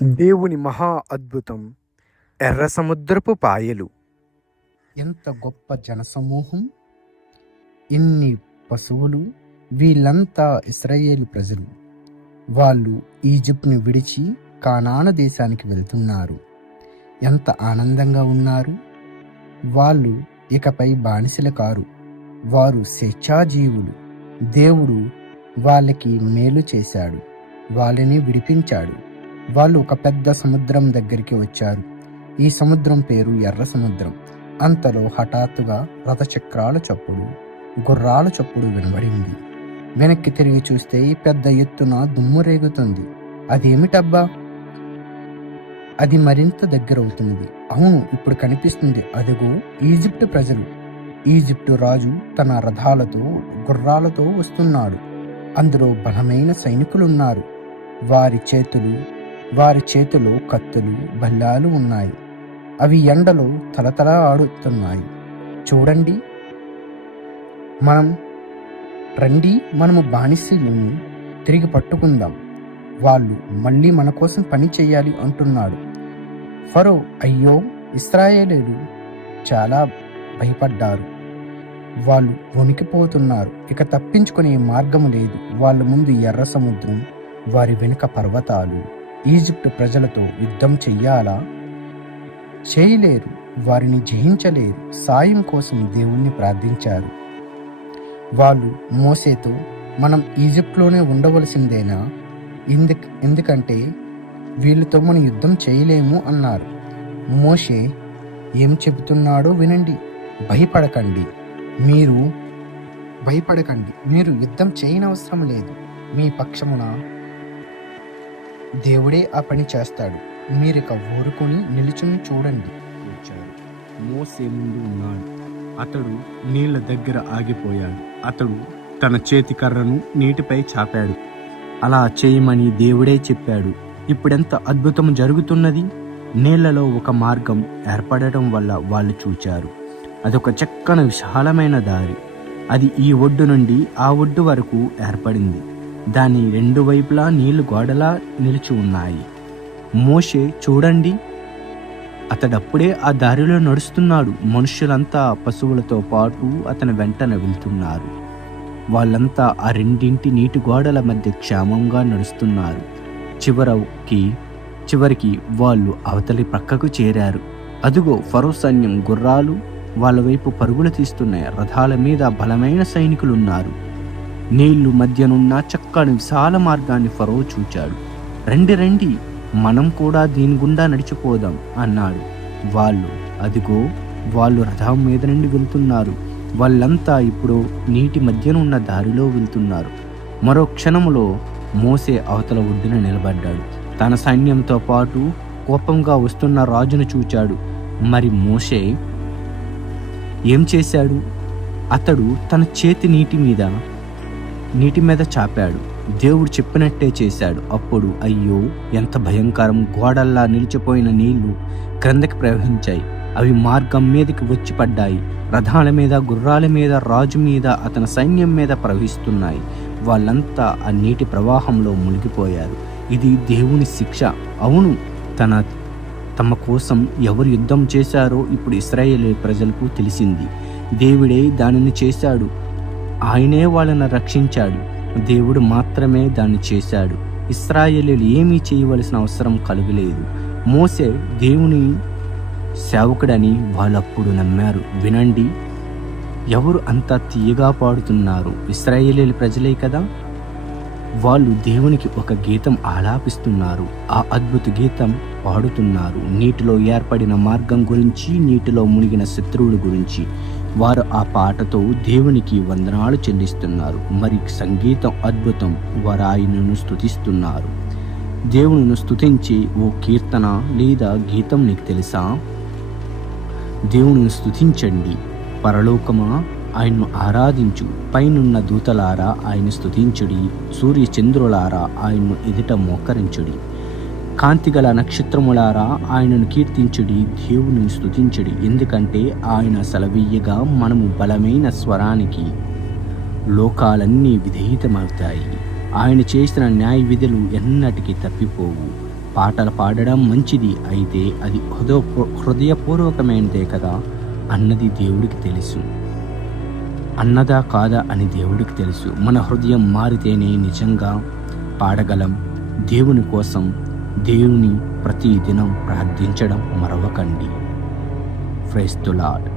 దేవుని మహా అద్భుతం. ఎర్ర సముద్రపు పాయలు. ఎంత గొప్ప జనసమూహం, ఇన్ని పశువులు! వీళ్ళంతా ఇశ్రాయేలు ప్రజలు. వాళ్ళు ఈజిప్ట్ని విడిచి కానాను దేశానికి వెళ్తున్నారు. ఎంత ఆనందంగా ఉన్నారు! వాళ్ళు ఇకపై బానిసలు కారు, వారు స్వేచ్ఛాజీవులు. దేవుడు వాళ్ళకి మేలు చేశాడు, వాళ్ళని విడిపించాడు. వాళ్ళు ఒక పెద్ద సముద్రం దగ్గరికి వచ్చారు. ఈ సముద్రం పేరు ఎర్ర సముద్రం. అంతలో హఠాత్తుగా రథచక్రాల చప్పుడు, గుర్రాల చప్పుడు వినబడింది. వెనక్కి తిరిగి చూస్తే పెద్ద ఎత్తున దుమ్ము రేగుతుంది. అదేమిటబ్బా? అది మరింత దగ్గరవుతుంది. అవును, ఇప్పుడు కనిపిస్తుంది. అదిగో ఈజిప్టు ప్రజలు. ఈజిప్టు రాజు తన రథాలతో గుర్రాలతో వస్తున్నాడు. అందులో బలమైన సైనికులున్నారు. వారి చేతిలో కత్తులు, బల్లాలు ఉన్నాయి. అవి ఎండలో తలతల ఆడుతున్నాయి. చూడండి, మనము బానిసలను తిరిగి పట్టుకుందాం. వాళ్ళు మళ్ళీ మన కోసం పని చేయాలి అంటున్నాడు ఫరో. అయ్యో, ఇశ్రాయేలీయులు చాలా భయపడ్డారు. వాళ్ళు వణికిపోతున్నారు. ఇక తప్పించుకునే మార్గము లేదు. వాళ్ళ ముందు ఎర్ర సముద్రం, వారి వెనుక పర్వతాలు. ఈజిప్టు ప్రజలతో యుద్ధం చెయ్యాలా? చేయలేరు. వారిని జయించలేరు. సాయం కోసం దేవుణ్ణి ప్రార్థించారు. వాళ్ళు మోసేతో, మనం ఈజిప్ట్లోనే ఉండవలసిందేనా? ఎందుకంటే వీళ్ళతో మనం యుద్ధం చేయలేము అన్నారు. మోషే ఏం చెబుతున్నాడో వినండి. భయపడకండి, మీరు యుద్ధం చేయనవసరం లేదు. మీ పక్షమున దేవుడే ఆ పని చేస్తాడు. మీరిక ఊరుకొని నిలుచుని చూడండి. మోసే ముందు ఉన్నాడు. అతడు నీళ్ల దగ్గర ఆగిపోయాడు. అతడు తన చేతి కర్రను నీటిపై చాపాడు. అలా చేయమని దేవుడే చెప్పాడు. ఇప్పుడెంత అద్భుతం జరుగుతున్నది! నీళ్లలో ఒక మార్గం ఏర్పడటం వల్ల వాళ్ళు చూచారు. అదొక చక్కని విశాలమైన దారి. అది ఈ ఒడ్డు నుండి ఆ ఒడ్డు వరకు ఏర్పడింది. దాని రెండు వైపులా నీళ్లు గోడలా నిలిచి ఉన్నాయి. మోషే చూడండి, అతడప్పుడే ఆ దారిలో నడుస్తున్నాడు. మనుషులంతా పశువులతో పాటు అతని వెంటనే వెళ్తున్నారు. వాళ్ళంతా ఆ రెండింటి నీటి గోడల మధ్య క్షేమంగా నడుస్తున్నారు. చివరికి వాళ్ళు అవతలి ప్రక్కకు చేరారు. అదుగో ఫరో సైన్యం గుర్రాలు వాళ్ళ వైపు పరుగులు తీస్తున్నాయి. రథాల మీద బలమైన సైనికులున్నారు. నీళ్లు మధ్యనున్న చక్కని విశాల మార్గాన్ని ఫరో చూచాడు. రండి, మనం కూడా దీని గుండా నడిచిపోదాం అన్నాడు. వాళ్ళు రథం మీద నుండి వెళ్తున్నారు. వాళ్ళంతా ఇప్పుడు నీటి మధ్యన ఉన్న దారిలో వెళ్తున్నారు. మరో క్షణంలో మోసే అవతల ఒడ్డున నిలబడ్డాడు. తన సైన్యంతో పాటు కోపంగా వస్తున్న రాజును చూచాడు. మరి మోసే ఏం చేశాడు? అతడు తన చేతి నీటి మీద చాపాడు. దేవుడు చెప్పినట్టే చేశాడు. అప్పుడు అయ్యో, ఎంత భయంకరం! గోడల్లా నిలిచిపోయిన నీళ్లు క్రిందకి ప్రవహించాయి. అవి మార్గం మీదకి వచ్చి పడ్డాయి. రథాల మీద, గుర్రాల మీద, రాజు మీద, అతని సైన్యం మీద ప్రవహిస్తున్నాయి. వాళ్ళంతా ఆ నీటి ప్రవాహంలో మునిగిపోయారు. ఇది దేవుని శిక్ష. అవును, తమ కోసం ఎవరు యుద్ధం చేశారో ఇప్పుడు ఇశ్రాయేలు ప్రజలకు తెలిసింది. దేవుడే దానిని చేశాడు. ఆయనే వాళ్ళని రక్షించాడు. దేవుడు మాత్రమే దాన్ని చేశాడు. ఇశ్రాయేలీయులు ఏమీ చేయవలసిన అవసరం కలుగలేదు. మోసే దేవుని సేవకుడని వాళ్ళప్పుడు నమ్మారు. వినండి, ఎవరు అంత తీయగా పాడుతున్నారు? ఇశ్రాయేలీయుల ప్రజలే కదా. వాళ్ళు దేవునికి ఒక గీతం ఆలాపిస్తున్నారు. ఆ అద్భుత గీతం పాడుతున్నారు. నీటిలో ఏర్పడిన మార్గం గురించి, నీటిలో మునిగిన శత్రువుల గురించి. వారు ఆ పాటతో దేవునికి వందనాలు చెల్లిస్తున్నారు. మరి సంగీతం అద్భుతం. వారు ఆయనను స్తుతిస్తున్నారు. దేవునిని స్తుతించే ఓ కీర్తన లేదా గీతం నీకు తెలుసా? దేవునిని స్తుతించండి. పరలోకమా, ఆయన్ను ఆరాధించు. పైనున్న దూతలారా ఆయన స్తుతించుడి. సూర్య చంద్రులారా ఆయన్ను ఎదుట మోకరించుడి. కాంతిగల నక్షత్రములారా ఆయనను కీర్తించుడి. దేవుని స్తుతించుడి. ఎందుకంటే ఆయన సెలవీయగా మనము బలమైన స్వరానికి లోకాలన్నీ విధేయతమవుతాయి. ఆయన చేసిన న్యాయ విధులు ఎన్నటికీ తప్పిపోవు. పాటలు పాడడం మంచిది, అయితే అది హృదయపూర్వకమైనదే కదా అన్నది దేవుడికి తెలుసు. అన్నదా కాదా అని దేవుడికి తెలుసు. మన హృదయం మారితేనే నిజంగా పాడగలం. దేవుని కోసం దేవుని ప్రతి దినం ప్రార్థించడం మరవకండి. Praise the lord.